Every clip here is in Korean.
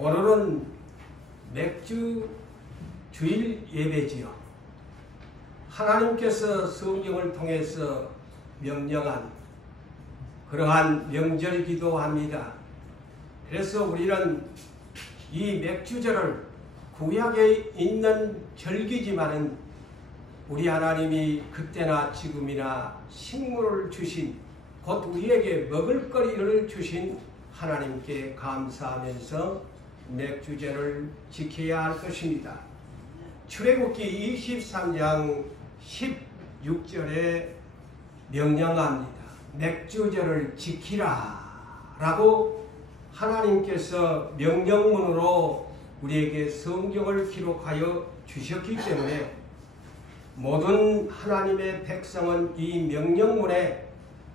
오늘은 맥주 주일 예배지요. 하나님께서 성경을 통해서 명령한 그러한 명절이기도 합니다. 그래서 우리는 이 맥주절을 구약에 있는 절기지만은 우리 하나님이 그때나 지금이나 식물을 주신, 곧 우리에게 먹을거리를 주신 하나님께 감사하면서 맥주절을 지켜야 할 것입니다. 출애굽기 23장 16절에 명령합니다. 맥주절을 지키라 라고 하나님께서 명령문으로 우리에게 성경을 기록하여 주셨기 때문에 모든 하나님의 백성은 이 명령문에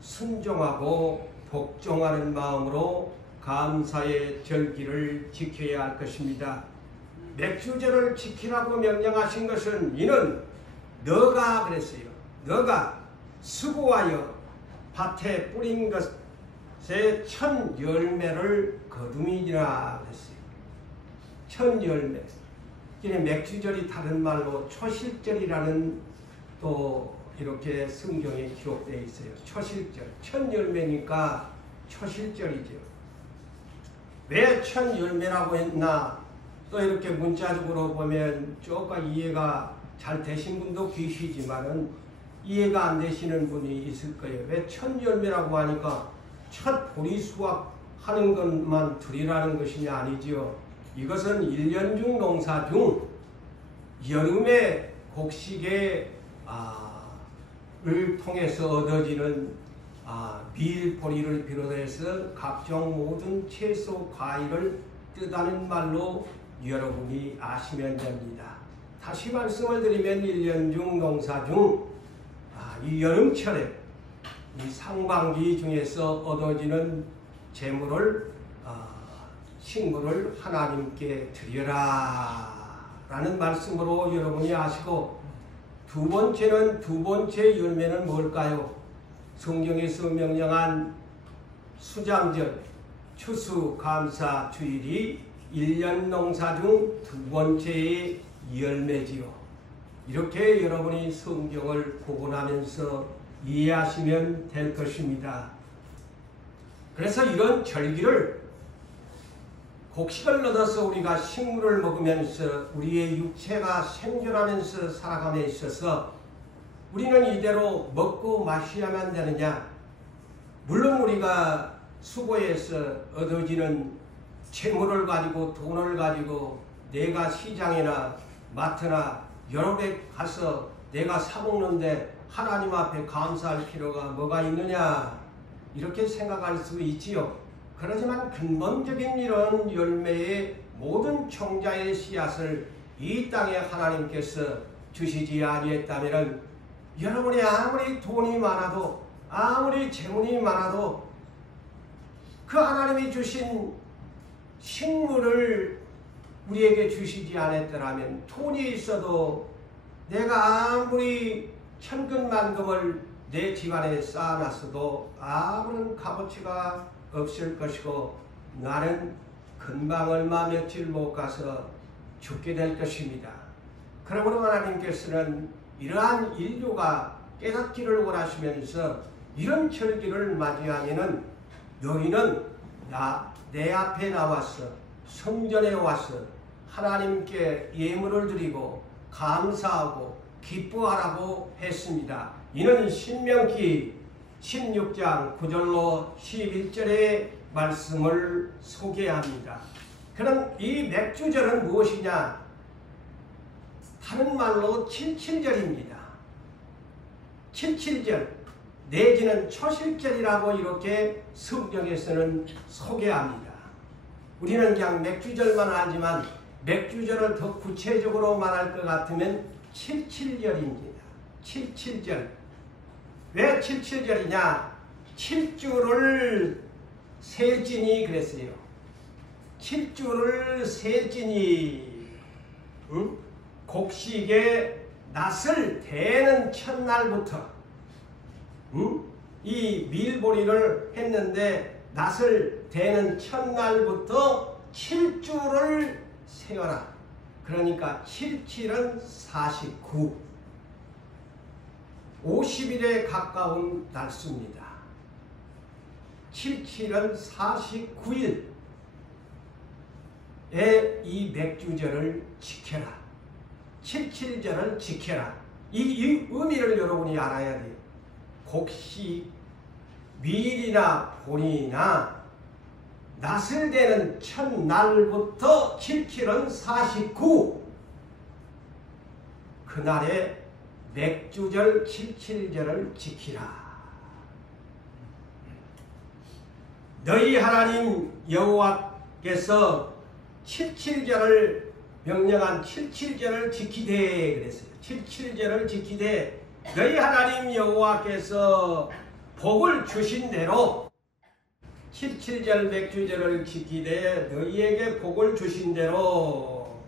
순종하고 복종하는 마음으로 감사의 절기를 지켜야 할 것입니다. 맥주절을 지키라고 명령하신 것은 이는 너가 그랬어요. 너가 수고하여 밭에 뿌린 것의 첫 열매를 거두이니라 그랬어요. 첫 열매. 맥주절이 다른 말로 초실절이라는 또 이렇게 성경에 기록되어 있어요. 초실절. 첫 열매니까 초실절이죠. 왜 첫 열매라고 했나? 또 이렇게 문자적으로 보면 조금 이해가 잘 되신 분도 계시지만은 이해가 안 되시는 분이 있을 거예요. 왜 첫 열매라고 하니까 첫 보리 수확하는 것만 드리라는 것이냐? 아니지요. 이것은 1년 중 농사 중 여름의 곡식의 를 통해서 얻어지는 밀, 보리를 비롯해서 각종 모든 채소, 과일을 뜻하는 말로 여러분이 아시면 됩니다. 다시 말씀을 드리면 1년 중 농사 중 이 여름철에 이 상반기 중에서 얻어지는 재물을 식물을 하나님께 드려라 라는 말씀으로 여러분이 아시고, 두 번째는 두 번째 열매는 뭘까요? 성경에서 명령한 수장절, 추수감사 주일이 1년 농사 중 두 번째의 열매지요. 이렇게 여러분이 성경을 구분하면서 이해하시면 될 것입니다. 그래서 이런 절기를 곡식을 얻어서 우리가 식물을 먹으면서 우리의 육체가 생존하면서 살아감에 있어서 우리는 이대로 먹고 마셔야만 되느냐? 물론 우리가 수고해서 얻어지는 재물을 가지고 돈을 가지고 내가 시장이나 마트나 여러 개 가서 내가 사먹는데 하나님 앞에 감사할 필요가 뭐가 있느냐? 이렇게 생각할 수 있지요. 그렇지만 근본적인 이런 열매의 모든 총자의 씨앗을 이 땅에 하나님께서 주시지 아니했다면 여러분이 아무리 돈이 많아도 아무리 재물이 많아도 그 하나님이 주신 식물을 우리에게 주시지 않았더라면 돈이 있어도 내가 아무리 천근만금을 내 집안에 쌓아놨어도 아무런 값어치가 없을 것이고 나는 금방 얼마 며칠 못 가서 죽게 될 것입니다. 그러므로 하나님께서는 이러한 인류가 깨닫기를 원하시면서 이런 절기를 맞이하면은 너희는 내 앞에 나와서 성전에 와서 하나님께 예물을 드리고 감사하고 기뻐하라고 했습니다. 이는 신명기 16장 9절로 11절의 말씀을 소개합니다. 그럼 이 맥주절은 무엇이냐? 다른 말로 칠칠절입니다. 칠칠절 내지는 초실절이라고 이렇게 성경에서는 소개합니다. 우리는 그냥 맥주절만 하지만 맥주절을 더 구체적으로 말할 것 같으면 칠칠절입니다. 칠칠절. 왜 칠칠절이냐? 7주를 세지니 그랬어요. 7주를 세지니 곡식의 낫을 대는 첫날부터 이 밀보리를 했는데 낫을 대는 첫날부터 7주를 세어라. 그러니까 77은 49. 50일에 가까운 날수입니다. 77은 49일에 이 맥주절을 지켜라. 77절을 지켜라. 이 의미를 여러분이 알아야 돼요. 곡식, 밀이나 보리나 낫을 대는 첫날부터 77은 49 그날에 맥주절 77절을 지키라. 너희 하나님 여호와께서 77절을 명령한 77절을 지키되 그랬어요. 77절을 지키되 너희 하나님 여호와께서 복을 주신 대로 77절 맥주절을 지키되 너희에게 복을 주신 대로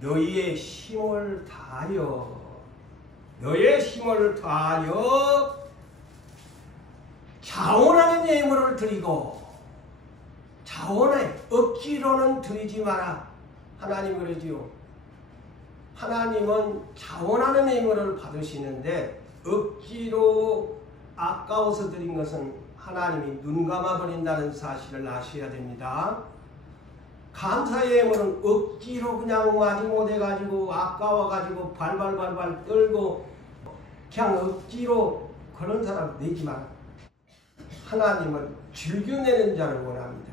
너희의 힘을 다하여 자원하는 예물을 드리고 자원해 억지로는 드리지 마라. 하나님 그러지요. 하나님은 자원하는 예물을 받으시는데 억지로 아까워서 드린 것은 하나님이 눈 감아버린다는 사실을 아셔야 됩니다. 감사의 예물은 억지로 그냥 마지못해가지고 아까워가지고 발발발발 떨고 그냥 억지로 그런 사람 내지 마라. 하나님은 즐겨내는 자를 원합니다.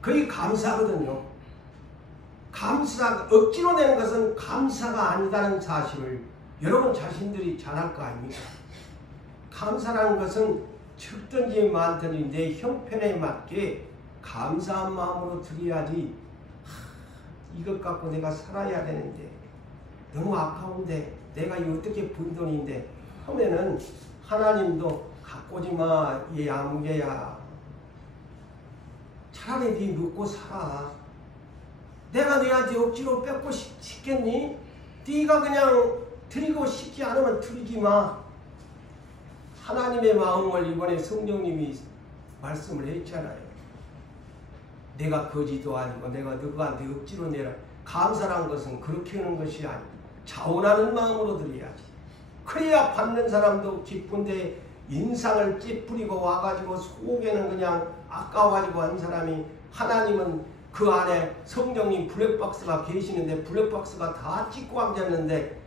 그게 감사거든요. 억지로 내는 것은 감사가 아니다는 사실을 여러분 자신들이 잘 알 거 아닙니까? 감사라는 것은 적든지 많든지 내 형편에 맞게 감사한 마음으로 드려야지. 이것 갖고 내가 살아야 되는데 너무 아까운데 내가 이거 어떻게 번 돈인데 하면은 하나님도 갖고 오지마 얘 아무개야. 차라리 네 먹고 살아. 내가 너한테 억지로 뺏고 싶겠니? 네가 그냥 드리고 싶지 않으면 드리지 마. 하나님의 마음을 이번에 성령님이 말씀을 했잖아요. 내가 거지도 아니고 내가 너한테 억지로 내라. 감사란 것은 그렇게 하는 것이 아니고 자원하는 마음으로 드려야지. 그래야 받는 사람도 기쁜데 인상을 찌푸리고 와가지고 속에는 그냥 아까워가지고 한 사람이 하나님은 그 안에 성령님 블랙박스가 계시는데 블랙박스가 다 찍고 앉았는데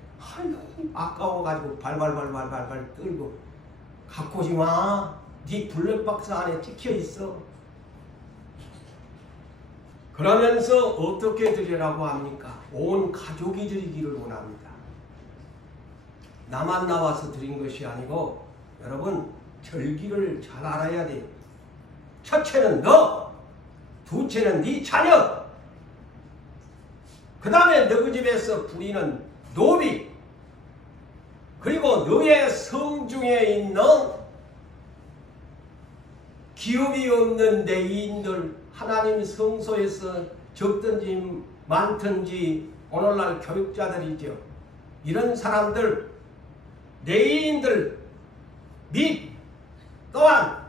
아까워가지고 발발발발발발 떨고 갖고 오지 마. 네 블랙박스 안에 찍혀 있어. 그러면서 어떻게 드리라고 합니까? 온 가족이 드리기를 원합니다. 나만 나와서 드린 것이 아니고 여러분 절기를 잘 알아야 돼요. 첫째는 너, 두째는 네 자녀, 그 다음에 너희 집에서 부리는 노비, 그리고 너의 성중에 있는 기업이 없는 내인들, 하나님 성소에서 적든지 많든지 오늘날 교육자들이죠. 이런 사람들, 내인들 및 또한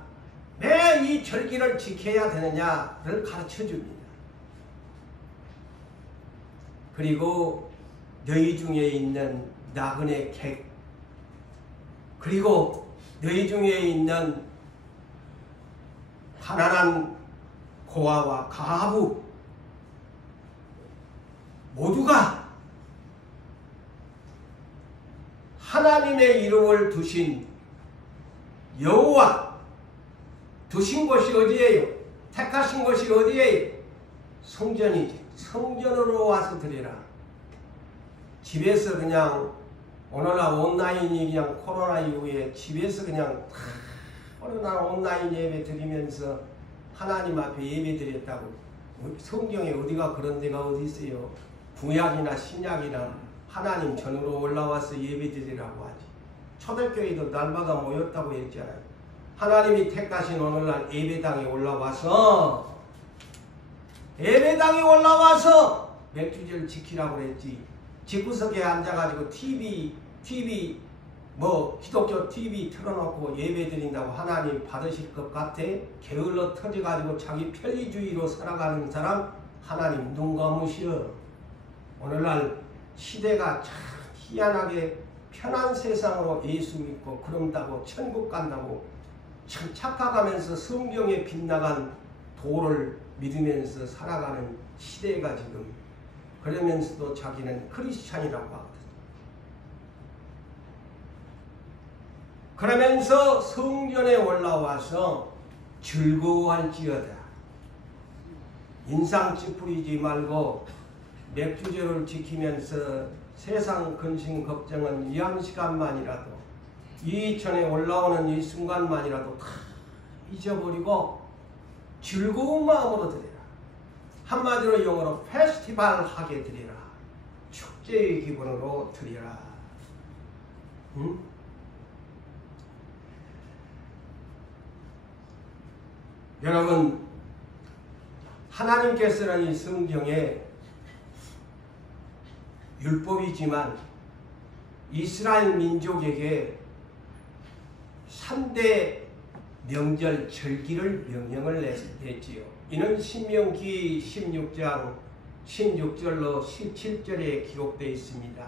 왜 이 절기를 지켜야 되느냐를 가르쳐 줍니다. 그리고 너희 중에 있는 나그네 객, 그리고 너희 중에 있는 가난한 고아와 가부 모두가 하나님의 이름을 두신 여호와 두신 곳이 어디예요? 택하신 곳이 어디예요? 성전이지. 성전으로 와서 드리라. 집에서 그냥 오늘날 온라인이 그냥 코로나 이후에 집에서 그냥 오늘날 온라인 예배 드리면서 하나님 앞에 예배 드렸다고. 성경에 어디가 그런 데가 어디 있어요? 구약이나 신약이나 하나님 전으로 올라와서 예배 드리라고 하지. 초대교회도 날마다 모였다고 했잖아요. 하나님이 택하신 오늘날 예배당에 올라와서 맥주절 지키라고 그랬지. 집구석에 앉아가지고 TV 뭐 기독교 TV 틀어놓고 예배 드린다고 하나님 받으실 것 같아? 게을러 터져가지고 자기 편리주의로 살아가는 사람 하나님 눈 감으시어. 오늘날 시대가 참 희한하게 편한 세상으로 예수 믿고 그런다고 천국 간다고 참 착각하면서 성경에 빗나간 도를 믿으면서 살아가는 시대가 지금, 그러면서도 자기는 크리스찬이라고 하거든. 그러면서 성전에 올라와서 즐거워할지어다. 인상 찌푸리지 말고 맥주제를 지키면서 세상 근심 걱정은 이 한 시간만이라도, 이 전에 올라오는 이 순간만이라도 다 잊어버리고 즐거운 마음으로 드리라. 한마디로 영어로 페스티벌 하게 드리라. 축제의 기분으로 드리라. 응? 여러분, 하나님께서는 이 성경에 율법이지만 이스라엘 민족에게 3대 명절 절기를 명령을 냈지요. 이는 신명기 16장 16절로 17절에 기록되어 있습니다.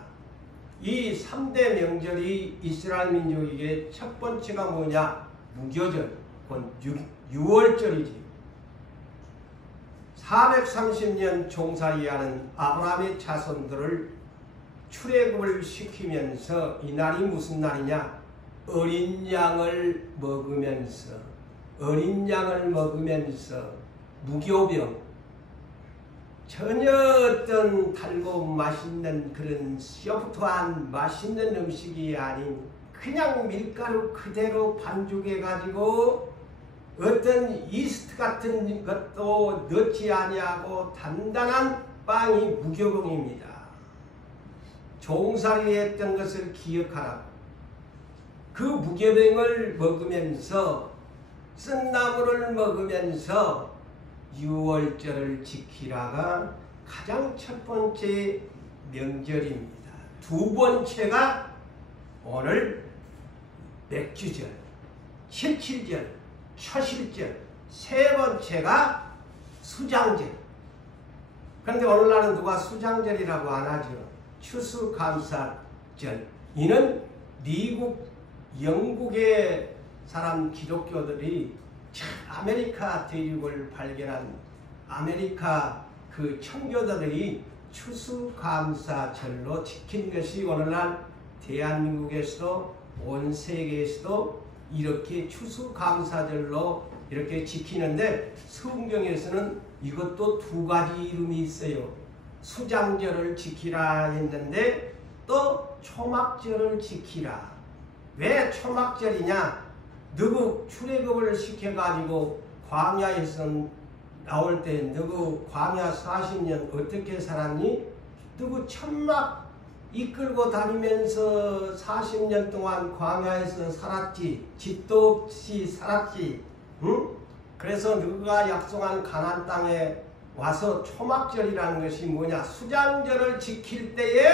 이 3대 명절이 이스라엘 민족에게 첫 번째가 뭐냐? 무교절, 곧 6월절이지. 430년 종살이하는 아브라함의 자손들을 출애굽을 시키면서 이날이 무슨 날이냐? 어린 양을 먹으면서 무교병, 전혀 어떤 달고 맛있는 그런 소프트한 맛있는 음식이 아닌 그냥 밀가루 그대로 반죽해가지고 어떤 이스트 같은 것도 넣지 아니하고 단단한 빵이 무교병입니다. 종살이 했던 것을 기억하라고. 그 무교병을 먹으면서 쓴나물을 먹으면서 6월절을 지키라가 가장 첫 번째 명절입니다. 두 번째가 오늘 맥주절, 칠칠절, 초실절, 세 번째가 수장절. 그런데 오늘날은 누가 수장절이라고 안 하죠. 추수감사절. 이는 미국, 영국의 사람 기독교들이 아메리카 대륙을 발견한 아메리카 그 청교도들이 추수감사절로 지킨 것이 오늘날 대한민국에서도 온 세계에서도 이렇게 추수감사절로 이렇게 지키는데, 성경에서는 이것도 두 가지 이름이 있어요. 수장절을 지키라 했는데 또 초막절을 지키라. 왜 초막절이냐? 너그 출애굽을 시켜가지고 광야에서 나올 때 너그 광야 40년 어떻게 살았니? 너그 천막 이끌고 다니면서 40년 동안 광야에서 살았지. 집도 없이 살았지. 응? 그래서 너가 약속한 가나안 땅에 와서 초막절이라는 것이 뭐냐? 수장절을 지킬 때에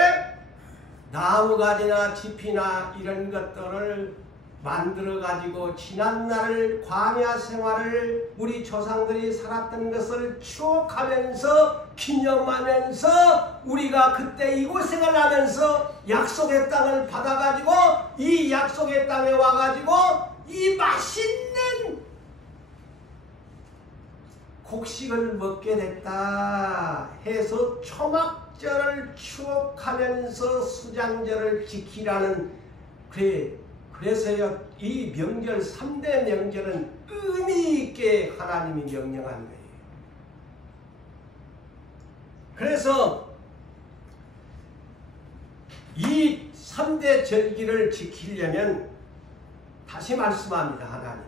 나무가지나 짚이나 이런 것들을 만들어가지고 지난날 광야 생활을 우리 조상들이 살았던 것을 추억하면서 기념하면서 우리가 그때 이고생을 하면서 약속의 땅을 받아가지고 이 약속의 땅에 와가지고 이 맛있는 곡식을 먹게 됐다 해서 초막절을 추억하면서 수장절을 지키라는, 그래서요 이 명절 3대 명절은 의미 있게 하나님이 명령한 거예요. 그래서 이 3대 절기를 지키려면 다시 말씀합니다. 하나님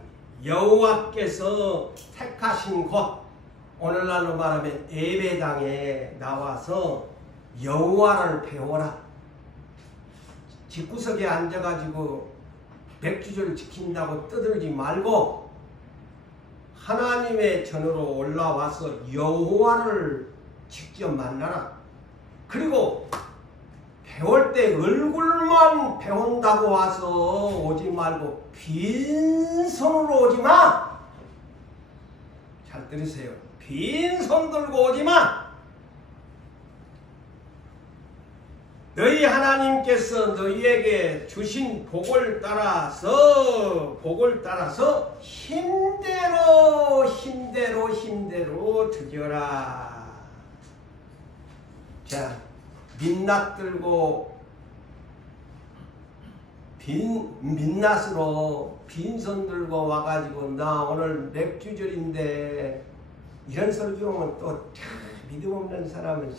여호와께서 택하신 곳, 오늘날로 말하면 예배당에 나와서 여호와를 배워라. 집구석에 앉아가지고 맥주를 지킨다고 떠들지 말고 하나님의 전으로 올라와서 여호와를 직접 만나라. 그리고 배울 때 얼굴만 배운다고 와서 오지 말고 빈손으로 오지 마. 잘 들으세요. 빈손 들고 오지 마. 너희 하나님께서 너희에게 주신 복을 따라서 힘대로 드려라. 자, 민낯 들고 민낯으로 빈손 들고 와가지고 나 오늘 맥주절인데 이런 설교하면 또 믿음 없는 사람은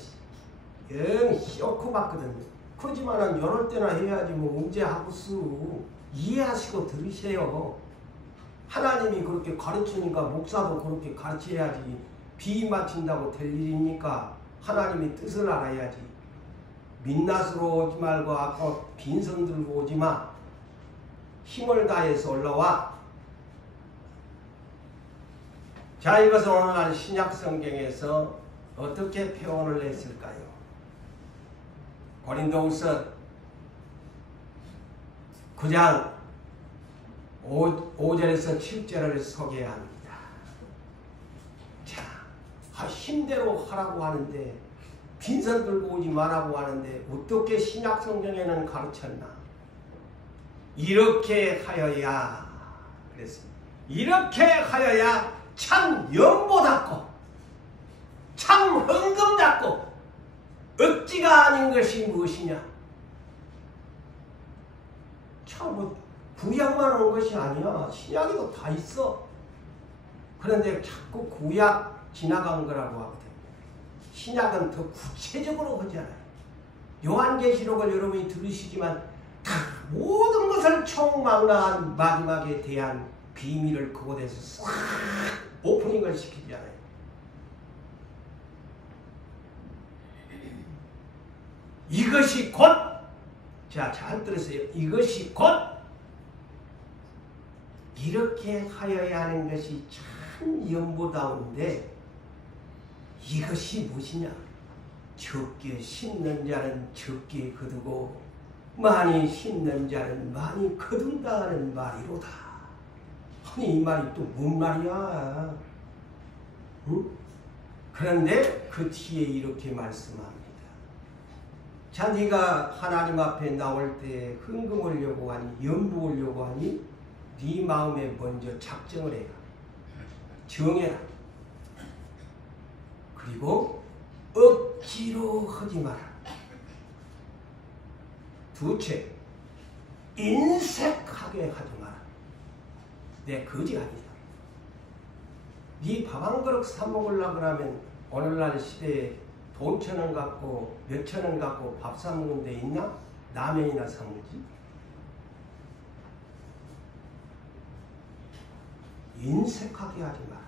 영 쇼크 받거든요. 그렇지만은 이럴 때나 해야지 뭐 언제 하고수 이해하시고 들으세요. 하나님이 그렇게 가르치니까 목사도 그렇게 가르쳐야지. 비 맞춘다고 될 일입니까? 하나님의 뜻을 알아야지. 민낯으로 오지 말고 아까 빈손 들고 오지 마. 힘을 다해서 올라와. 자, 이것은 오늘날 신약성경에서 어떻게 표현을 했을까요? 고린도후서 9장 5절에서 7절을 소개합니다. 자, 힘대로 하라고 하는데 빈손 들고 오지 말라고 하는데 어떻게 신약성경에는 가르쳤나? 이렇게 하여야 그랬습니다. 이렇게 하여야 참 연보답고 참 헌금답고 억지가 아닌 것이 무엇이냐? 참 뭐 구약만 온 것이 아니야. 신약에도 다 있어. 그런데 자꾸 구약 지나간 거라고 하거든. 신약은 더 구체적으로 하잖아요. 요한계시록을 여러분이 들으시지만 다 모든 것을 총망라한 마지막에 대한 비밀을 그곳에서 싹 오프닝을 시키잖아요. 이것이 곧, 자, 잘 들으세요. 이것이 곧 이렇게 하여야 하는 것이 참 연보다운데 이것이 무엇이냐? 적게 심는 자는 적게 거두고 많이 심는 자는 많이 거둔다 하는 말이로다. 아니, 이 말이 또 뭔 말이야? 응? 그런데 그 뒤에 이렇게 말씀합니다. 자, 네가 하나님 앞에 나올 때 헌금을 요구하니, 연부를 요구하니 네 마음에 먼저 작정을 해라. 정해라. 그리고 억지로 하지 마라. 두째, 인색하게 하지 마라. 내 거지 아니다. 네 밥 한 그릇 사 먹으려고 하면 오늘날 시대에 돈 1,000원 갖고 몇 천 원 갖고 밥 사 먹는 데 있나? 라면이나 사 먹지. 인색하게 하지 마라.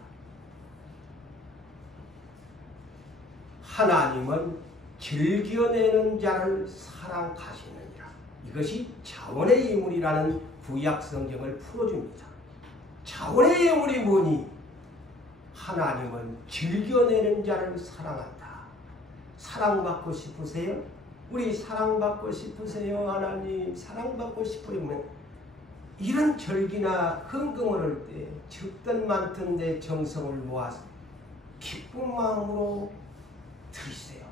하나님은 즐겨내는 자를 사랑하시느니라. 이것이 자원의 예물이라는 구약 성경을 풀어줍니다. 자원의 예물이 뭐니? 하나님은 즐겨내는 자를 사랑한다. 사랑받고 싶으세요? 우리 사랑받고 싶으세요? 하나님 사랑받고 싶어요? 이런 절기나 헌금을 할 때 적든 많든 내 정성을 모아서 기쁜 마음으로 드리세요.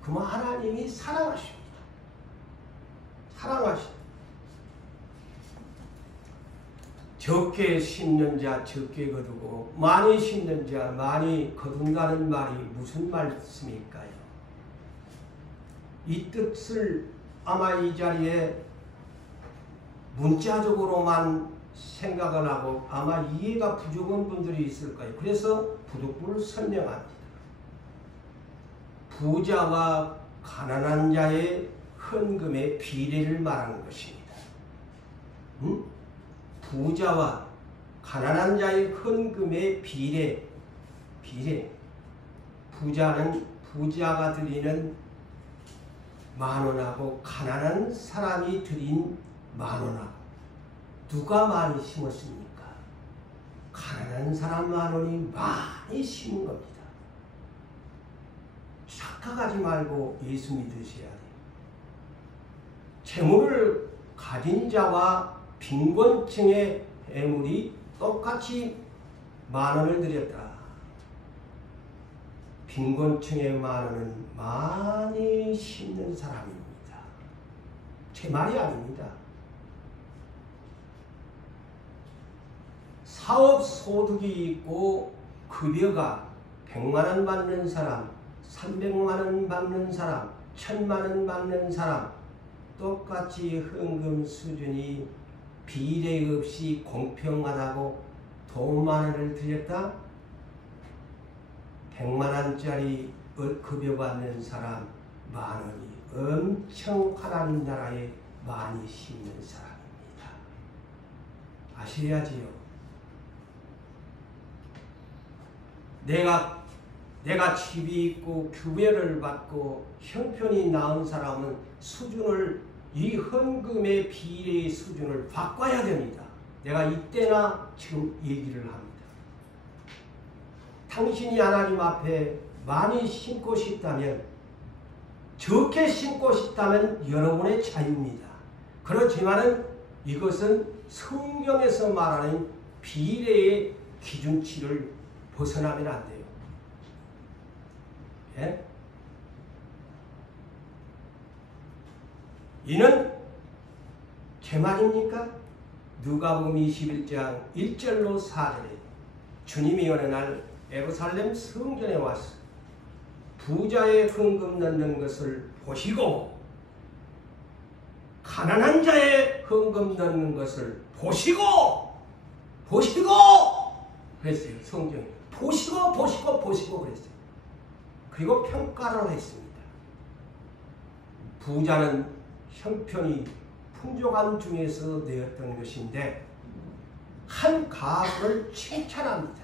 그러면 하나님이 사랑하십니다. 사랑하십니다. 적게 심는 자 적게 거두고 많이 심는 자 많이 거둔다는 말이 무슨 말씀일까요? 이 뜻을 아마 이 자리에 문자적으로만 생각을 하고 아마 이해가 부족한 분들이 있을 거예요. 그래서 부득불 설명합니다. 부자와 가난한 자의 헌금의 비례를 말하는 것입니다. 부자와 가난한 자의 헌금의 비례. 부자는 부자가 드리는 10,000원하고 가난한 사람이 드린 10,000원하고 누가 많이 심었습니까? 가난한 사람 10,000원이 많이 심은 겁니다. 착각하지 말고 예수 믿으셔야 돼요. 재물을 가진 자와 빈곤층의 애물이 똑같이 10,000원을 드렸다. 빈곤층의 10,000원은 많이 심는 사람입니다. 제 말이 아닙니다. 사업 소득이 있고 급여가 100만원 받는 사람, 300만원 받는 사람, 1000만원 받는 사람 똑같이 헌금 수준이 비례 없이 공평하다고 돈 10,000원을 드렸다? 100만원짜리 급여 받는 사람 10,000원이 엄청 하나님 나라에 많이 심는 사람입니다. 아셔야지요. 내가 집이 있고 교회를 받고 형편이 나은 사람은 수준을 이 헌금의 비례의 수준을 바꿔야 됩니다. 내가 이때나 지금 얘기를 합니다. 당신이 하나님 앞에 많이 심고 싶다면, 적게 심고 싶다면 여러분의 자유입니다. 그렇지만은 이것은 성경에서 말하는 비례의 기준치를 벗어나면 안 돼요. 예? 이는 제 말입니까? 누가복음 21장 1절로 4절에 주님이 어느 날 예루살렘 성전에 와서 부자의 헌금 넣는 것을 보시고 가난한 자의 헌금 넣는 것을 보시고 그랬어요. 성경에 보시고 그랬어요. 그리고 평가를 했습니다. 부자는 형편이 풍족한 중에서 내었던 것인데 한 가부를 칭찬합니다.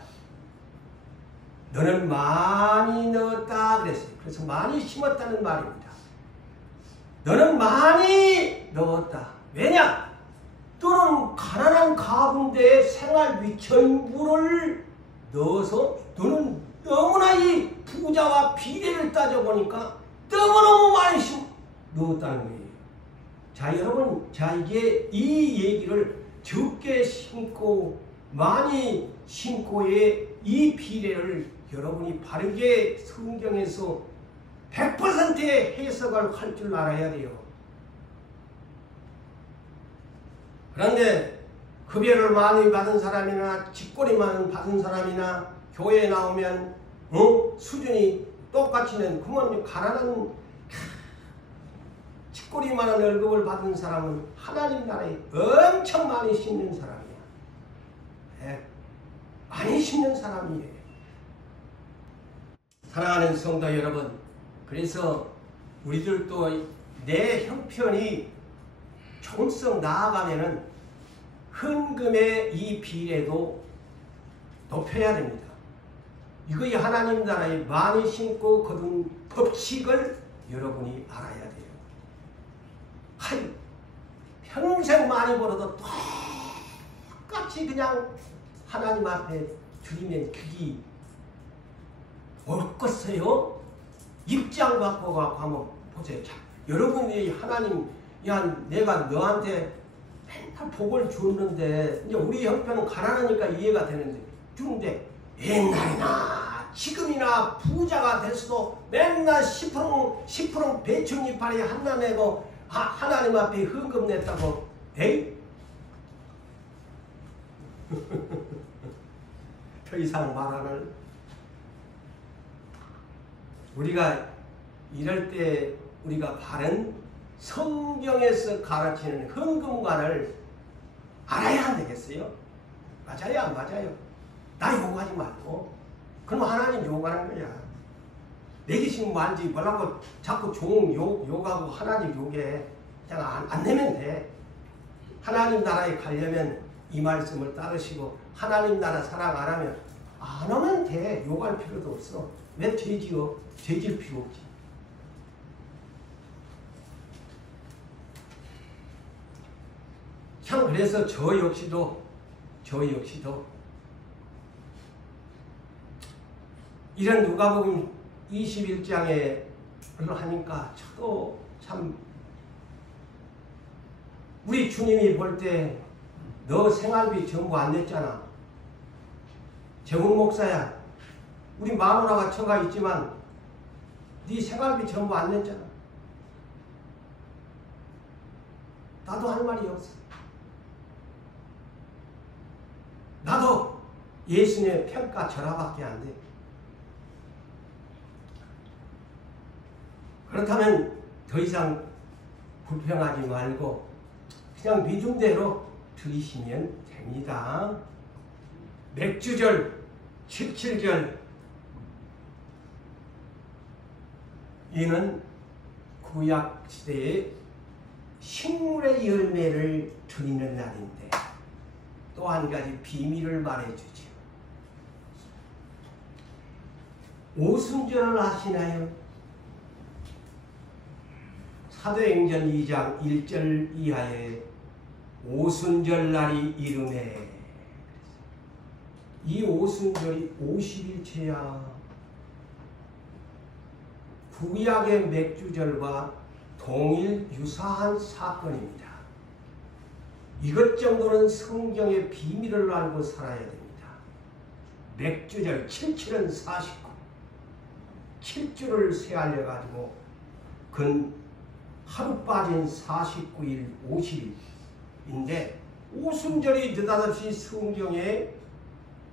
너는 많이 넣었다 그랬어요. 그래서 많이 심었다는 말입니다. 너는 많이 넣었다. 왜냐? 너는 가난한 가부인데 생활비 전부를 넣어서 너는 너무나 이 부자와 비례를 따져보니까 너무너무 많이 넣었다는 거예요. 자, 여러분, 자, 이게 이 얘기를 적게 심고 많이 심고의 이 비례를 여러분이 바르게 성경에서 100%의 해석을 할 줄 알아야 돼요. 그런데 급여를 많이 받은 사람이나 직권이만 받은 사람이나 교회에 나오면 수준이 똑같이는 그만 가난한 직권이만한 월급을 받은 사람은 하나님 나라에 엄청 많이 심는 사람이야. 네. 많이 심는 사람이에요. 사랑하는 성도 여러분, 그래서 우리들도 내 형편이 조금씩 나아가면은 헌금의 이 비례도 높여야 됩니다. 이거이 하나님 나라에 많이 심고 거둔 법칙을 여러분이 알아야 돼요. 평생 많이 벌어도 똑같이 그냥 하나님 앞에 드리면 그게 옳겠어요? 입장 바꿔 한번 보세요. 자, 여러분이 하나님, 야, 내가 너한테 맨날 복을 줬는데 이제 우리 형편은 가난하니까 이해가 되는데 주는데 옛날이나 지금이나 부자가 됐어도 맨날 10% 배추 이파리 하나 내고 하나님 앞에 헌금 냈다고. 에이? 더 이상 말하는. 우리가 이럴 때 우리가 바른 성경에서 가르치는 헌금관을 알아야 안 되겠어요? 맞아요, 안 맞아요? 나 욕하지 말고. 그럼 하나님 욕하는 거야. 내기식 말지 뭐라고 자꾸 욕하고 하나님 욕해. 그냥 안 내면 돼. 하나님 나라에 가려면 이 말씀을 따르시고 하나님 나라 사랑 안 하면 안 하면 돼. 욕할 필요도 없어. 왜 죄지어? 죄질 필요 없지. 참 그래서 저 역시도 이런 누가복음 21장에 하니까 저도 참 우리 주님이 볼 때 너 생활비 전부 안 냈잖아. 재훈 목사야, 우리 마누라가 처가 있지만 네 생활비 전부 안 냈잖아. 나도 할 말이 없어. 나도 예수님의 평가 절하밖에 안 돼. 그렇다면 더 이상 불평하지 말고 그냥 믿음대로 드리시면 됩니다. 맥주절, 칠칠절, 이는 구약시대의 식물의 열매를 드리는 날인데 또 한 가지 비밀을 말해주죠. 오순절을 하시나요? 사도행전 2장 1절 이하에 오순절 날이 이르매, 이 오순절이 50일째야. 구약의 맥주절과 동일 유사한 사건입니다. 이것 정도는 성경의 비밀을 알고 살아야 됩니다. 맥주절 7칠은 49, 7주를 세알려가지고 근 하루 빠진 49일 50일인데 오순절이 느닷없이 성경에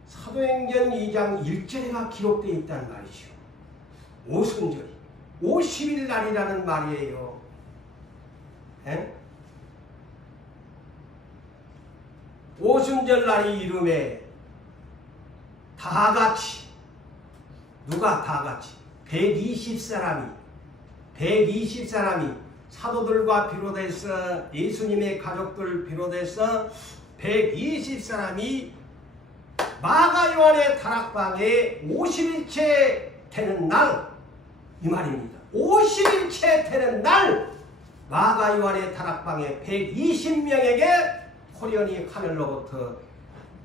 사도행전 2장 1절에가 기록되어 있단 말이죠. 오순절이 50일 날이라는 말이에요. 에? 오순절 날이 이름에 다같이, 누가 다같이? 120사람이 사도들과 비롯해서 예수님의 가족들 비롯해서 120사람이 마가 요한의 다락방에 50일째 되는 날, 이 말입니다. 50일째 되는 날 마가 요한의 다락방에 120명에게 호련히 하늘로부터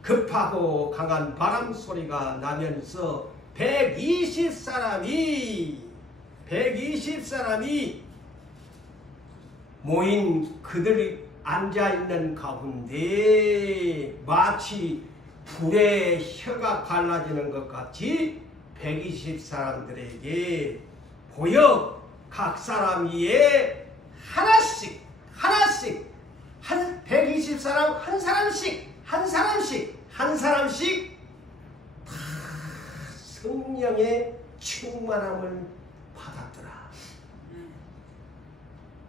급하고 강한 바람 소리가 나면서 120사람이 모인 그들이 앉아있는 가운데 마치 불에 혀가 갈라지는 것 같이 120사람들에게 보여 각 사람 위에 하나씩 120사람 한 사람씩 다 성령의 충만함을 받았더라.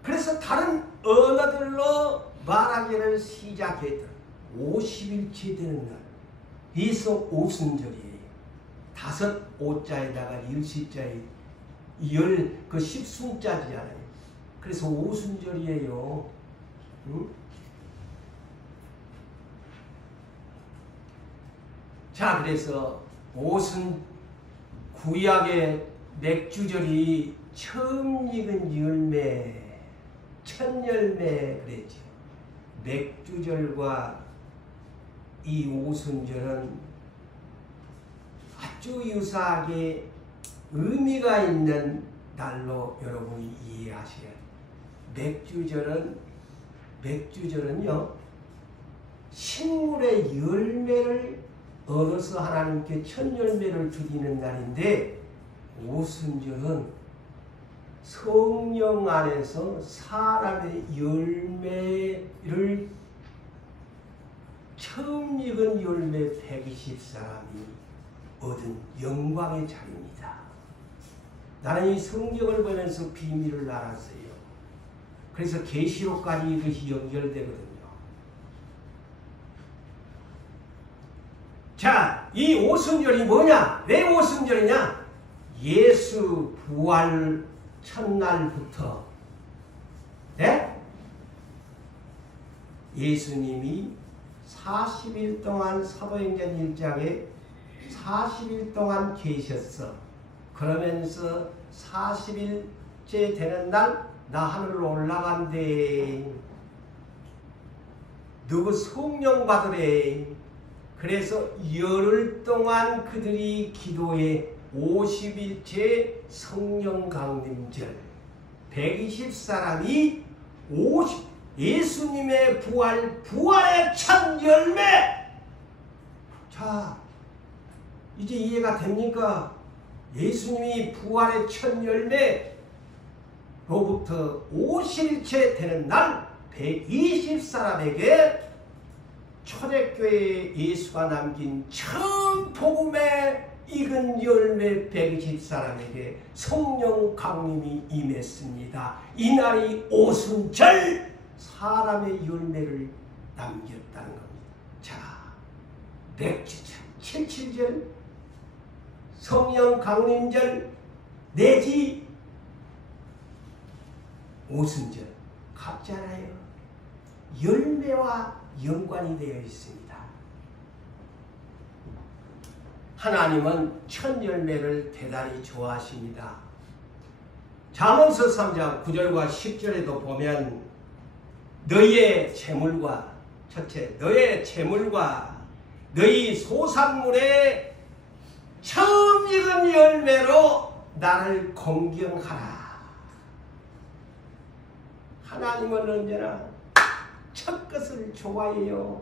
그래서 다른 언어들로 말하기를 시작했더라. 50일째 되는 날, 이서 오순절이에요. 5자에다가 10자에 그 10순자잖아요. 그래서 오순절이에요. 응? 자, 그래서 구약의 맥주절이 처음 익은 열매, 첫 열매 그랬죠. 맥주절과 이 오순절은 아주 유사하게 의미가 있는 날로 여러분이 이해하셔야 돼요. 맥주절은요, 식물의 열매를 얻어서 하나님께 첫 열매를 드리는 날인데, 오순절은 성령 안에서 사람의 열매를 처음 익은 열매 120사람이 얻은 영광의 자리입니다. 나는 이 성경을 보면서 비밀을 알았어요. 그래서 계시록까지 이것이 연결되거든요. 자, 이 오순절이 뭐냐? 왜 오순절이냐? 예수 부활 첫날부터, 네? 예수님이 40일 동안 사도행전 1장에 40일 동안 계셨어. 그러면서 40일째 되는 날 나 하늘로 올라간대. 누구 성령 받으래. 그래서 열흘 동안 그들이 기도해 50일째 성령 강림절 120사람이 예수님의 부활의 첫 열매. 자, 이제 이해가 됩니까? 예수님이 부활의 첫 열매로부터 50일째 되는 날 120사람에게 초대교회에 예수가 남긴 처음 복음의 익은 열매 120사람에게 성령 강림이 임했습니다. 이날이 오순절, 사람의 열매를 남겼다는 겁니다. 자, 맥주절, 칠칠절, 성령 강림절 내지 오순절, 같잖아요. 열매와 연관이 되어 있습니다. 하나님은 첫 열매를 대단히 좋아하십니다. 잠언서 3장 9절과 10절에도 보면 너희의 재물과, 첫째, 너희의 재물과 너희 소산물의 처음 익은 열매로 나를 공경하라. 하나님은 언제나 첫 것을 좋아해요.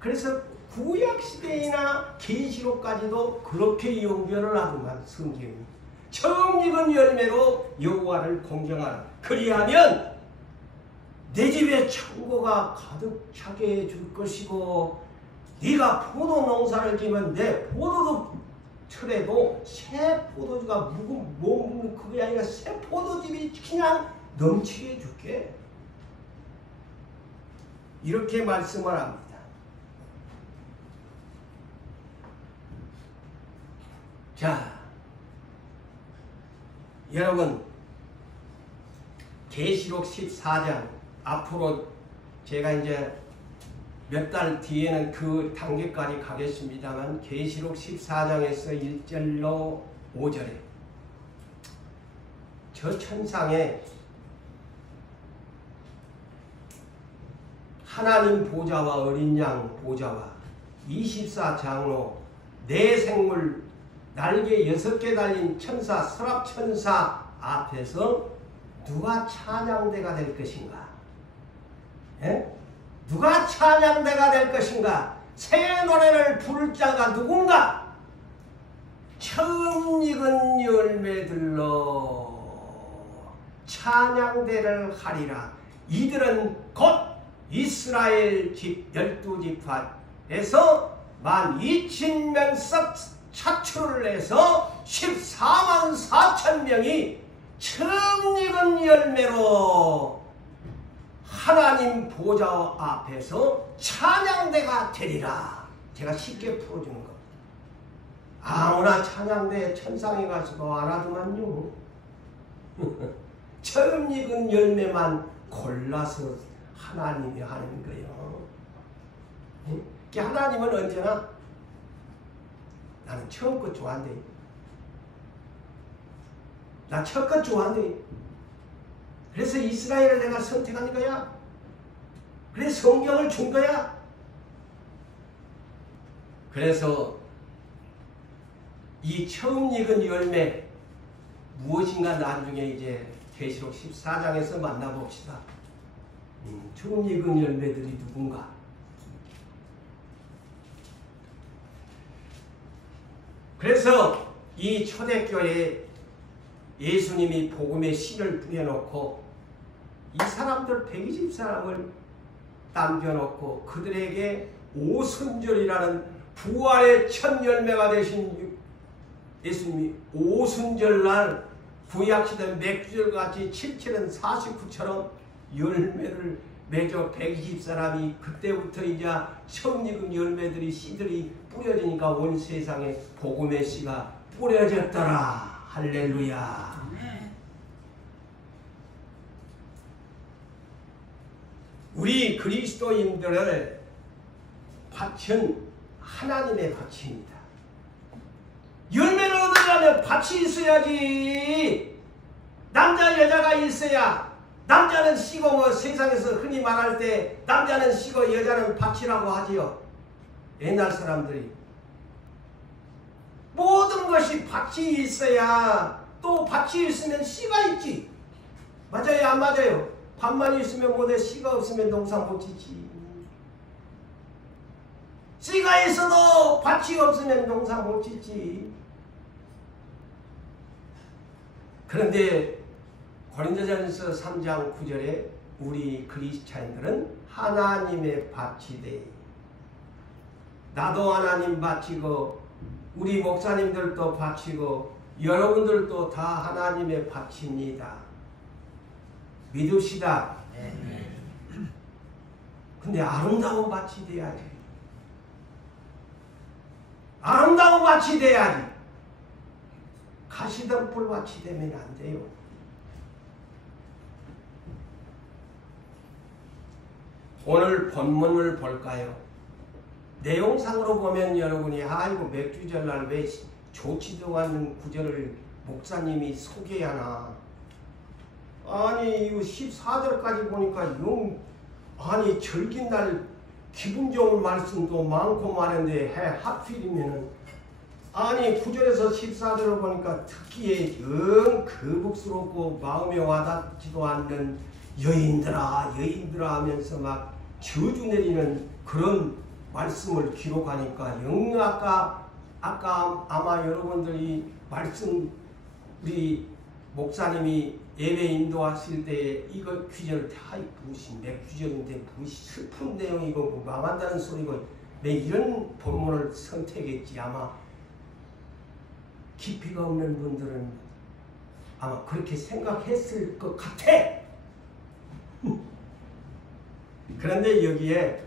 그래서 구약시대이나 계시록까지도 그렇게 연결을 하더만 성경이. 처음 익은 열매로 여호와를 공경하라. 그리하면 내 집에 창고가 가득 차게 해줄 것이고 네가 포도 농사를 지면 내 포도도 틀에도 새 포도주가 묵은 그게 아니라 새 포도즙이 그냥 넘치게 해줄게. 이렇게 말씀을 합니다. 자, 여러분, 계시록 14장, 앞으로 제가 이제 몇 달 뒤에는 그 단계까지 가겠습니다만, 계시록 14장에서 1절로 5절에 저 천상에 하나님 보좌와 어린 양 보좌와 24장로 네 생물 날개 6개 달린 천사 서랍천사 앞에서 누가 찬양대가 될 것인가? 예? 누가 찬양대가 될 것인가? 새 노래를 부를 자가 누군가? 처음 익은 열매들로 찬양대를 하리라. 이들은 곧 이스라엘 집 12지파에서 12,000명씩 차출을 해서 14만 4천 명이 처음 익은 열매로 하나님 보좌 앞에서 찬양대가 되리라. 제가 쉽게 풀어주는 겁니다. 아무나 찬양대 천상에 가서도 안 하더만요. 처음 익은 열매만 골라서 하나님이 하는 거예요. 하나님은 언제나 나는 처음 것 좋아한대. 나 첫 것 좋아한대. 그래서 이스라엘을 내가 선택한 거야. 그래서 성경을 준 거야. 그래서 이 처음 익은 열매 무엇인가 나중에 이제 계시록 14장에서 만나봅시다. 처음 익은 열매들이 누군가. 그래서 이 초대교회에 예수님이 복음의 씨를 뿌려놓고 이 사람들 120사람을 남겨놓고 그들에게 오순절이라는 부활의 첫 열매가 되신 예수님이 오순절날 구약시대 맥주절같이 77은 49처럼 열매를 맺어 120사람이 그때부터 이제 처음 익은 열매들이 씨들이 뿌려지니까 온 세상에 복음의 씨가 뿌려졌더라. 할렐루야. 우리 그리스도인들을 밭은 하나님의 밭입니다. 열매를 얻으려면 밭이 있어야지. 남자 여자가 있어야. 남자는 씨고 뭐 세상에서 흔히 말할 때 남자는 씨고 여자는 밭이라고 하지요. 옛날 사람들이. 모든 것이 밭이 있어야 또 밭이 있으면 씨가 있지. 맞아요 안 맞아요? 밥만 있으면 뭐돼. 씨가 없으면 농사 못 짓지. 씨가 있어도 밭이 없으면 농사 못 짓지. 그런데 고린도전서 3장 9절에 우리 그리스찬들은 하나님의 밭이 돼. 나도 하나님 밭이고 우리 목사님들도 밭이고 여러분들도 다 하나님의 밭입니다. 믿읍시다. 근데 아름다운 밭이 돼야지. 아름다운 밭이 돼야지. 가시덤불 밭이 되면 안 돼요. 오늘 본문을 볼까요? 내용상으로 보면 여러분이 아이고 맥주절날 왜 좋지도 않은 구절을 목사님이 소개하나. 아니 이거 14절까지 보니까 아니 절기날 기분 좋은 말씀도 많고 많은데 하필이면은 아니 9절에서 14절을 보니까 듣기에 영 거북스럽고 마음에 와닿지도 않는 여인들아 하면서 막 저주 내리는 그런 말씀을 기록하니까 영 아까 아마 여러분들이 말씀 우리 목사님이 예배 인도하실 때 이거 귀절 다 무시 몇 귀절인데 무시 슬픈 내용이고 뭐 망한다는 소리고 왜 이런 본문을 선택했지. 아마 깊이가 없는 분들은 아마 그렇게 생각했을 것 같아. 그런데 여기에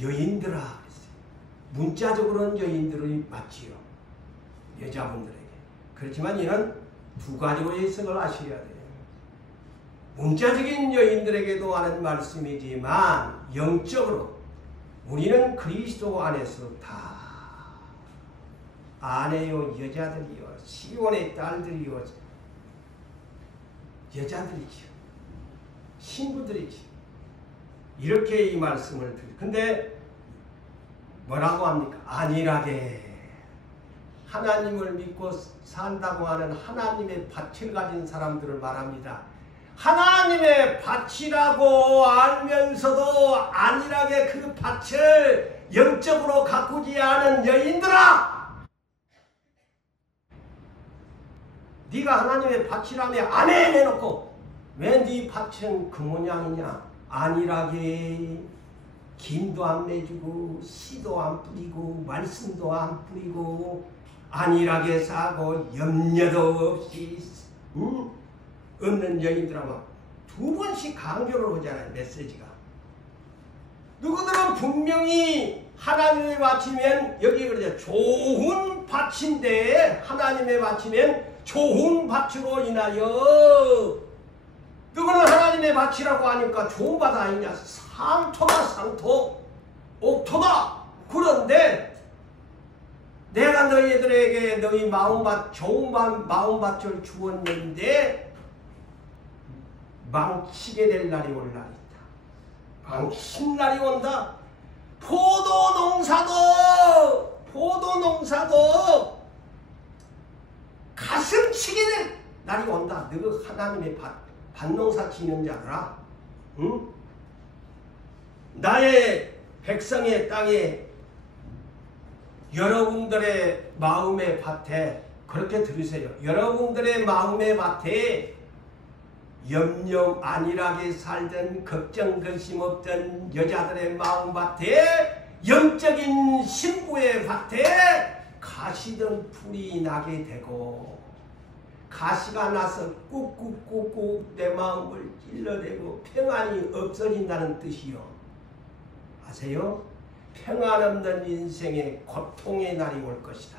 여인들아 그랬어요. 문자적으로는 여인들이 맞지요. 여자분들에게. 그렇지만 이는 두 가지로 해석을 하셔야 돼요. 문자적인 여인들에게도 하는 말씀이지만 영적으로 우리는 그리스도 안에서 다 아내요 여자들이요 시온의 딸들이요 여자들이죠. 신부들이죠. 이렇게 이 말씀을 드리. 근데 뭐라고 합니까? 안일하게 하나님을 믿고 산다고 하는 하나님의 밭을 가진 사람들을 말합니다. 하나님의 밭이라고 알면서도 안일하게 그 밭을 영적으로 가꾸지 않은 여인들아! 네가 하나님의 밭이라며 아멘 해놓고 왜 네 밭은 그 모양이냐? 안일하게 김도 안 매주고 씨도 안 뿌리고 말씀도 안 뿌리고 안일하게 사고 염려도 없이 없는 여인들하고 두 번씩 강조를 하잖아요. 메시지가. 누구들은 분명히 하나님의 밭이면 여기 그러죠. 좋은 밭인데 하나님의 밭이면 좋은 밭으로 인하여 누구는 하나님의 밭이라고 하니까 좋은 밭 아니냐. 상토다 상토 옥토다. 그런데 내가 너희들에게 너희 마음밭 좋은 마음밭을 주었는데 망치게 될 날이 올 날이 있다. 망친 날이 온다. 포도 농사도 가슴치게 될 날이 온다. 너 하나님의 밭농사 지는 자들아. 응? 나의 백성의 땅에 여러분들의 마음의 밭에 그렇게 들으세요. 여러분들의 마음의 밭에 염려 안일하게 살던 걱정 근심 없던 여자들의 마음밭에 영적인 신부의 밭에 가시던 풀이 나게 되고 가시가 나서 꾹꾹꾹꾹 내 마음을 찔러대고 평안이 없어진다는 뜻이요. 아세요? 평안 없는 인생의 고통의 날이 올 것이다.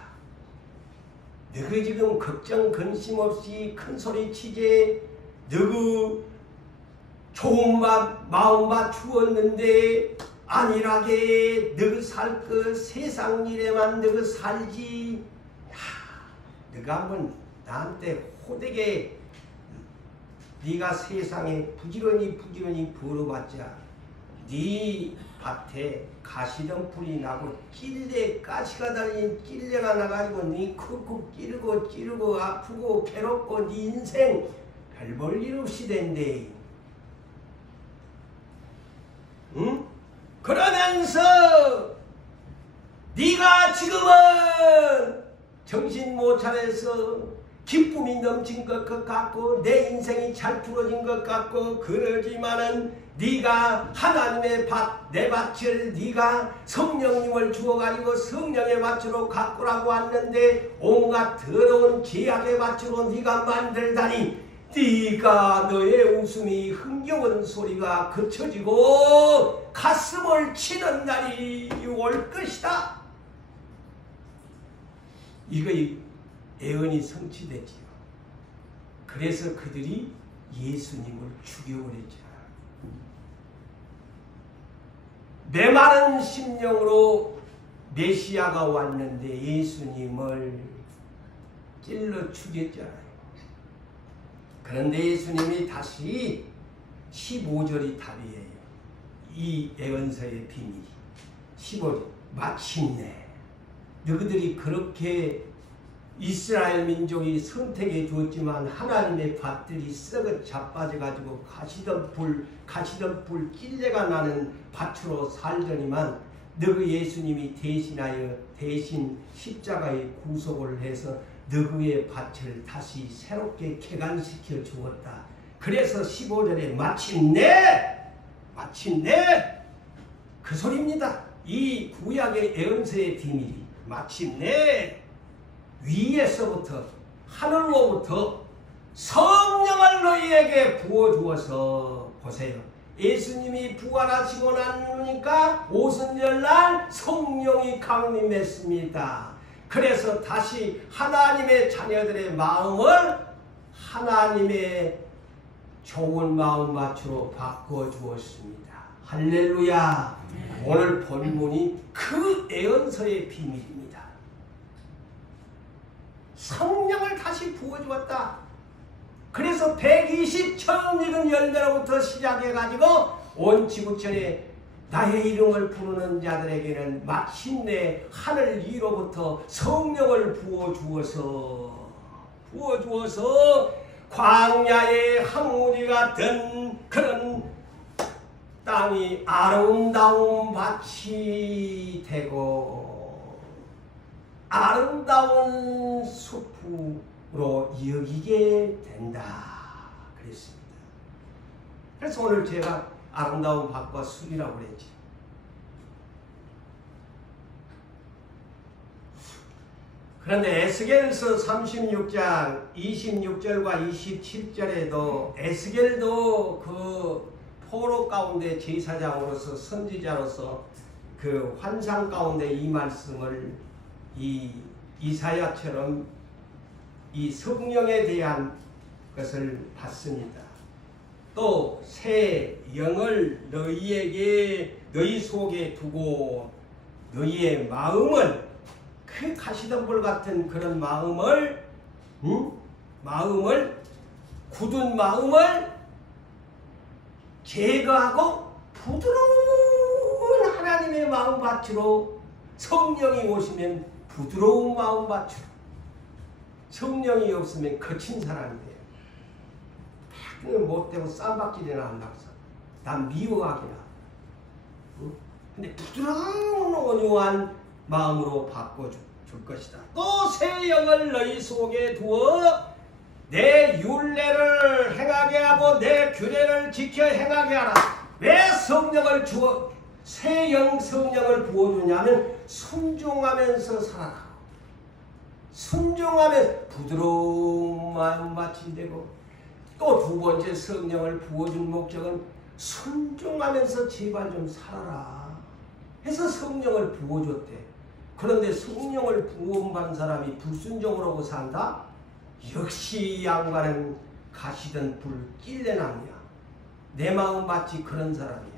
너희 지금 걱정 근심 없이 큰소리 치지 너그 좋은 마음만 주었는데 안일하게 너그 살 그 세상 일에만 너그 살지. 너가 한번 나한테 호되게 네가 세상에 부지런히 벌어봤자 네 밭에 가시덤불이 나고 가시가 달린 찔레가 나가지고 네 쿡쿡 찌르고 아프고 괴롭고 네 인생 별 볼 일 없이 된대. 응? 그러면서 네가 지금은 정신 못 차려서 기쁨이 넘친 것 같고 내 인생이 잘 풀어진 것 같고 그러지만은 네가 하나님의 밭, 내 밭을 네가 성령님을 주어가지고 성령의 밭으로 가꾸라고 왔는데 온갖 더러운 죄악의 밭으로 네가 만들다니 네가 너의 웃음이 흥겨운 소리가 그쳐지고 가슴을 치는 날이 올 것이다. 이거 예언이 성취되지요. 그래서 그들이 예수님을 죽여버렸죠. 메마른 심령으로 메시아가 왔는데 예수님을 찔러 죽였잖아요. 그런데 예수님이 다시 15절이 답이에요. 이 예언서의 비밀이 15절 마침내 너희들이 그렇게 이스라엘 민족이 선택해 주었지만 하나님의 밭들이 썩어 자빠져가지고 가시던 불 찔레가 나는 밭으로 살더니만 너희 예수님이 대신 십자가의 구속을 해서 너희의 밭을 다시 새롭게 개간시켜 주었다. 그래서 15절에 마침내 그 소리입니다. 이 구약의 예언서의 비밀이 마침내 위에서부터 하늘로부터 성령을 너희에게 부어주어서 보세요. 예수님이 부활하시고 나니까 오순절날 성령이 강림했습니다. 그래서 다시 하나님의 자녀들의 마음을 하나님의 좋은 마음밭으로 바꿔주었습니다. 할렐루야. 오늘 본문이 그 예언서의 비밀입니다. 성령을 다시 부어주었다. 그래서 120 처음 익은 열매로부터 시작해가지고 온 지구촌에 나의 이름을 부르는 자들에게는 마침내 하늘 위로부터 성령을 부어주어서 광야의 항우리 같은 그런 땅이 아름다운 밭이 되고 아름다운 숲으로 여기게 된다 그랬습니다. 그래서 오늘 제가 아름다운 밭과 숲이라고 그랬지. 그런데 에스겔서 36장 26절과 27절에도 에스겔도 그 포로 가운데 제사장으로서 선지자로서 그 환상 가운데 이 말씀을 이 이사야처럼 이 성령에 대한 것을 봤습니다. 또 새 영을 너희 속에 두고 너희의 마음을 그 가시덤불 같은 그런 마음을 굳은 마음을 제거하고 부드러운 하나님의 마음밭으로 성령이 오시면 부드러운 마음밭으로 성령이 없으면 거친 사람이 돼요. 못되고 쌈박질이나 한다고 해서 난 미워하기나 근데 부드러운 온유한 마음으로 바꿔줄 것이다. 또 새 영을 너희 속에 두어 내 율례를 행하게 하고 내 규례를 지켜 행하게 하라. 왜 성령을 주어 새 성령을 부어주냐면 순종하면서 살아라. 순종하면 부드러운 마음밭이 되고 또 두 번째 성령을 부어준 목적은 순종하면서 제발 좀 살아라 해서 성령을 부어줬대. 그런데 성령을 부어받은 사람이 불순종으로 산다? 역시 양반은 가시던 불 찔레나무야. 내 마음 마치 그런 사람이야.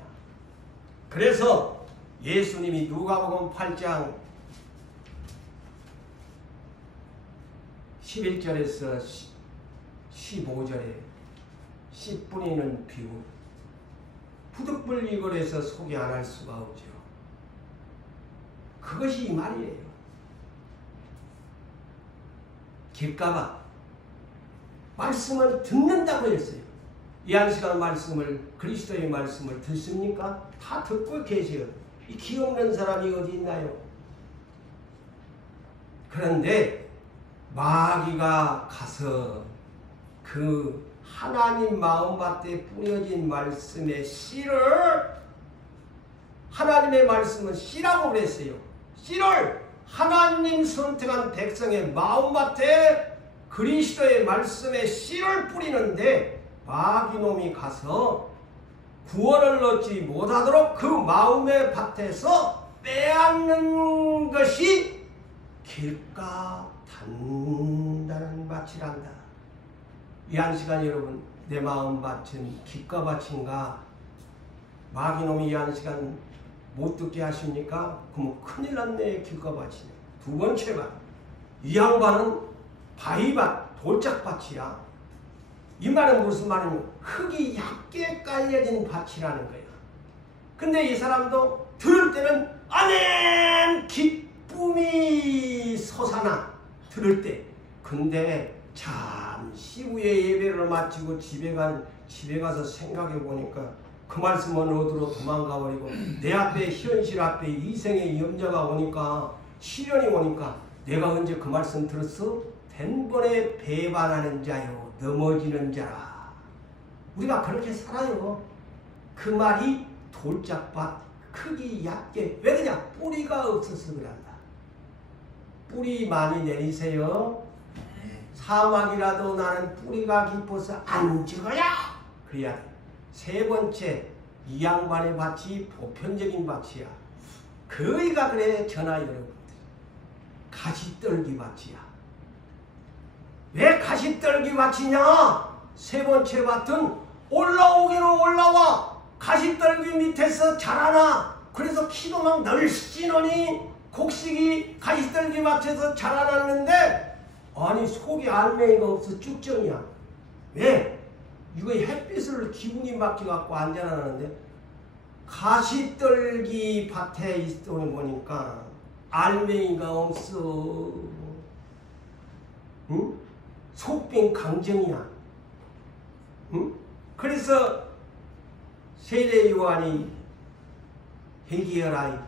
그래서 예수님이 누가복음 8장 11절에서 15절에 씨 뿌리는 비유 부득불 이걸 해서 소개 안 할 수가 없죠. 그것이 이 말이에요. 길가봐 말씀을 듣는다고 했어요. 이 한 시간 말씀을, 그리스도의 말씀을 듣습니까? 다 듣고 계세요. 이 기억는 사람이 어디 있나요? 그런데 마귀가 가서 그 하나님 마음밭에 뿌려진 말씀의 씨를, 하나님의 말씀은 씨라고 그랬어요. 씨를 하나님 선택한 백성의 마음밭에 그리스도의 말씀의 씨를 뿌리는데 마귀놈이 가서 구원을 얻지 못하도록 그 마음의 밭에서 빼앗는 것이 길가 단단한 밭이란다. 이 한 시간 여러분, 내 마음 밭은 길가 밭인가? 마귀놈이 이 한 시간 못 듣게 하십니까? 그러면 큰일 났네. 길가 밭이네. 두 번째 밭, 이 양반은 바위밭, 돌짝밭이야. 이 말은 무슨 말이냐면 흙이 얇게 깔려진 밭이라는 거야. 근데 이 사람도 들을 때는 아멘 기쁨이 솟아나 들을 때. 근데 잠시 후에 예배를 마치고 집에 가서 생각해 보니까 그 말씀은 어디로 도망가 버리고 내 앞에 현실 앞에 이생의 염려가 오니까, 시련이 오니까 내가 언제 그 말씀 들었어? 단번에 배반하는 자요 넘어지는 자라. 우리가 그렇게 살아요. 그 말이 돌짝밭 크기 얕게. 왜 그냐? 뿌리가 없어서 그런다. 뿌리 많이 내리세요. 사막이라도 나는 뿌리가 깊어서 안 죽어야. 그래야 돼. 세 번째, 이 양반의 밭이 보편적인 밭이야. 거의가 그래. 전하 여러분들, 가시떨기 밭이야. 왜 가시떨기 밭이냐? 세 번째 밭은 올라오기는 올라와. 가시떨기 밑에서 자라나. 그래서 키도 막 널씬하니 곡식이 가시떨기 밭에서 자라났는데, 아니 속에 알맹이가 없어 쭉정이야. 왜? 이거 햇빛을 기분이 막혀갖고 안 자라나는데, 가시떨기 밭에 있어 보니까 알맹이가 없어. 응? 속빈 강정이야. 응? 그래서 세례 요한이 회개하라.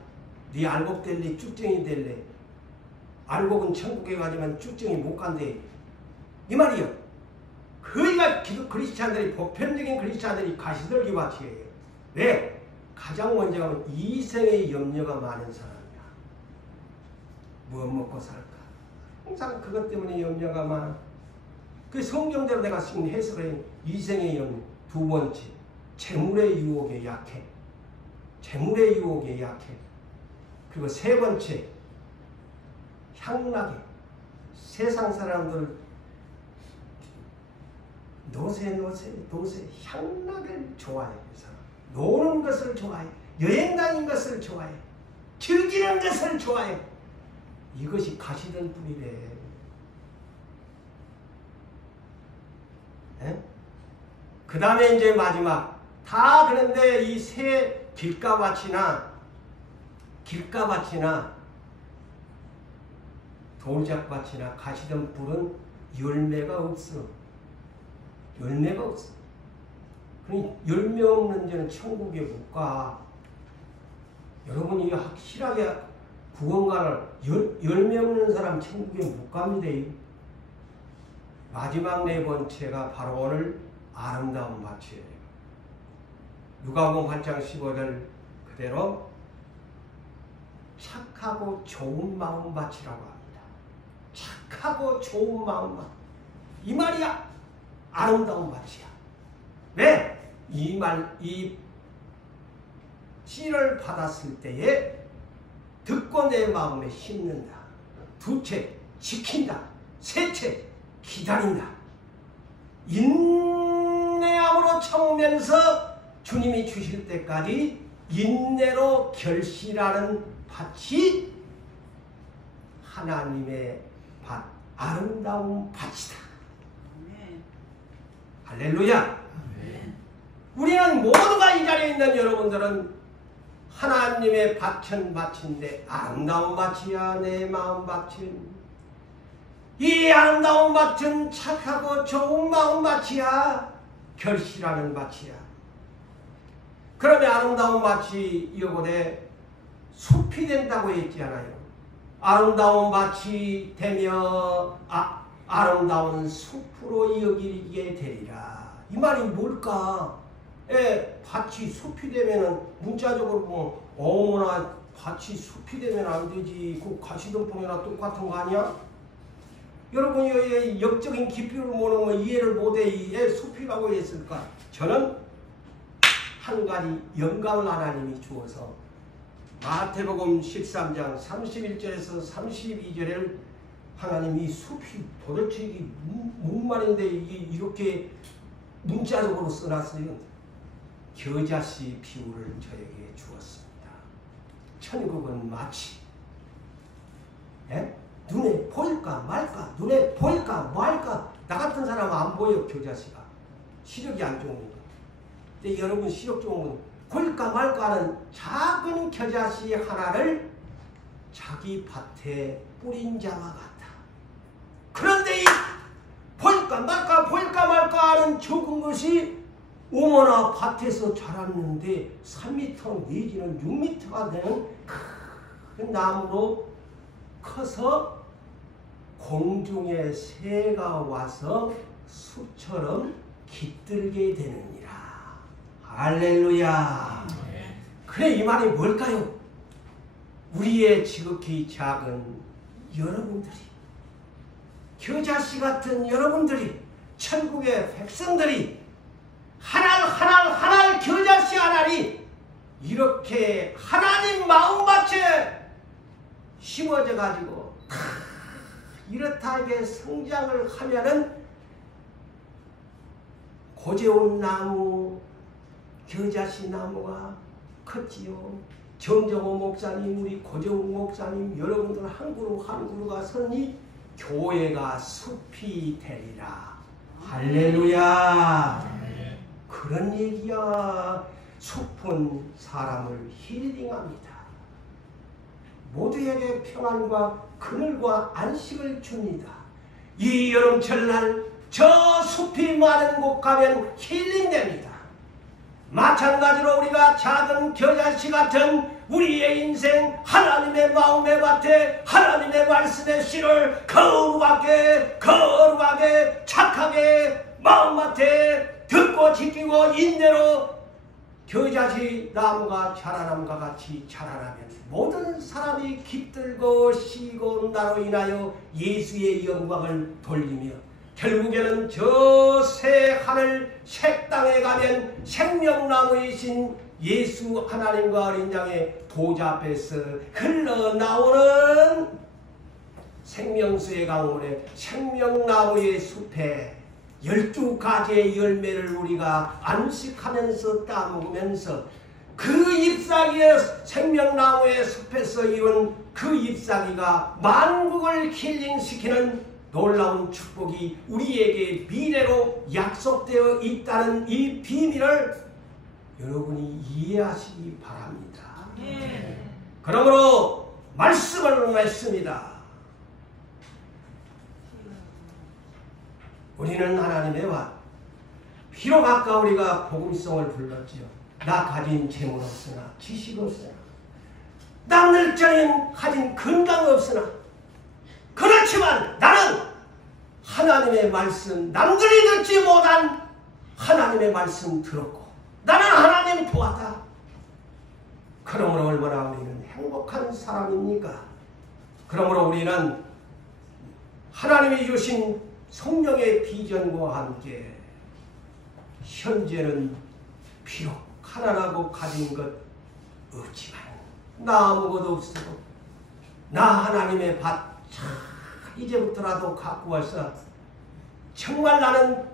네 알곡 될래 쭉정이 될래. 알곡은 천국에 가지만 쭉정이 못 간대. 이 말이요. 거의가 그리스찬들이, 보편적인 그리스찬들이 가시떨기 밭이에요. 왜? 가장 먼저 가면 이생의 염려가 많은 사람이야. 뭐 먹고 살까? 항상 그것 때문에 염려가 많아. 그 성경대로 내가 지금 해석을 이생의 염려. 두 번째, 재물의 유혹에 약해. 재물의 유혹에 약해. 그리고 세 번째, 향락에. 세상 사람들 노세 향락을 좋아해. 그 사람. 노는 것을 좋아해. 여행 다니는 것을 좋아해. 즐기는 것을 좋아해. 이것이 가시던 뿌리래. 그 다음에 이제 마지막. 다 그런데 이 새 길가밭이나 돌짝밭이나 가시던 뿔은 열매가 없어. 열매가 없어. 그러니 열매 없는 자는 천국에 못 가. 여러분이 확실하게 구원가를 열매 없는 사람 천국에 못 갑니다. 마지막 네 번째가 바로 오늘 아름다운 밭이에요. 누가복음 8장 15절 그대로 착하고 좋은 마음 밭이라고 합니다. 착하고 좋은 마음 밭. 이 말이야. 아름다운 밭이야. 왜? 이 씨를 받았을 때에 듣고 내 마음에 심는다. 두째, 지킨다. 셋째, 기다린다. 인내함으로 참으면서 주님이 주실 때까지 인내로 결실하는 밭이 하나님의 밭, 아름다운 밭이다. 할렐루야. 우리는 모두가 이 자리에 있는 여러분들은 하나님의 밭인데 아름다운 밭이야. 내 마음 밭은 이 아름다운 밭은 착하고 좋은 마음 밭이야. 결실하는 밭이야. 그러면 아름다운 밭이 이어고대 숲이 된다고 했잖아요. 아름다운 밭이 되며 아름다운 숲으로 여기게 되리라. 이 말이 뭘까? 밭이 숲이 되면은 문자적으로 보면 어머나 밭이 숲이 되면 안 되지. 그 가시덤불이나 똑같은 거 아니야? 여러분이 역적인 깊이를 모르면 이해를 못해. 왜 숲이라고 했을까? 저는 한 가지 영감을 하나님이 주어서 마태복음 13장 31절에서 32절에 하나님이 숲이 도대체 이게 뭔 말인데 이게 이렇게 문자적으로 써놨어요. 겨자씨 비유를 저에게 주었습니다. 천국은 마치 눈에 보일까 말까, 눈에 보일까 말까. 나 같은 사람은 안 보여. 겨자씨가 시력이 안 좋은 거. 근데 여러분 시력 좋은 건 보일까 말까 하는 작은 겨자씨 하나를 자기 밭에 뿌린 자와 같다. 그런데 이 보일까 말까 하는 적은 것이 어머나 밭에서 자랐는데 3m 내지는 6m가 되는 큰 나무로 커서 공중에 새가 와서 숲처럼 깃들게 되느니라. 할렐루야. 그래, 이 말이 뭘까요? 우리의 지극히 작은 여러분들이, 겨자씨 같은 여러분들이, 천국의 백성들이 하나 겨자씨 하나니 이렇게 하나님 마음밭에 심어져 가지고 이렇다하게 성장을 하면은 고재온 나무, 겨자씨 나무가 컸지요. 정정호 목사님, 우리 고재온 목사님, 여러분들 한 그루가 서니 교회가 숲이 되리라. 할렐루야. 그런 얘기야. 숲은 사람을 힐링합니다. 모두에게 평안과 그늘과 안식을 줍니다. 이 여름철날 저 숲이 많은 곳 가면 힐링됩니다. 마찬가지로 우리가 작은 겨자씨 같은 우리의 인생, 하나님의 마음의 밭에 하나님의 말씀의 씨를 거룩하게 착하게 마음밭에 듣고 지키고 인내로 겨자씨 나무가 자라남과 같이 자라나면 모든 사람이 깃들고 쉬고 나로 인하여 예수의 영광을 돌리며 결국에는 저 새 하늘 새 땅에 가면 생명나무이신 예수 하나님과 어린 양의 보좌 앞에서 흘러나오는 생명수의 강물에 생명나무의 숲에 12가지의 열매를 우리가 안식하면서 따먹으면서 그 잎사귀의 생명나무의 숲에서 이룬 그 잎사귀가 만국을 힐링시키는 놀라운 축복이 우리에게 미래로 약속되어 있다는 이 비밀을 여러분이 이해하시기 바랍니다. 그러므로 말씀을 맺습니다. 우리는 하나님의 와 비록 아까 우리가 복음성을 불렀지요. 나 가진 재물 없으나 지식 없으나 남들적인 가진 건강 없으나 그렇지만 나는 하나님의 말씀, 남들이 듣지 못한 하나님의 말씀 들었고 나는 하나님 도왔다. 그러므로 얼마나 우리는 행복한 사람입니까? 그러므로 우리는 하나님이 주신 성령의 비전과 함께 현재는 비록 하나라고 가진 것 없지만 나 아무것도 없어도 나 하나님의 밭 이제부터라도 갖고 와서 정말 나는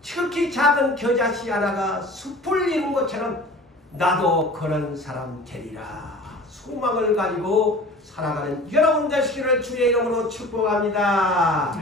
지극히 작은 겨자씨 하나가 숲을 이룬 것처럼 나도 그런 사람 되리라. 소망을 가지고 살아가는 여러분 되시기를 주의 이름으로 축복합니다.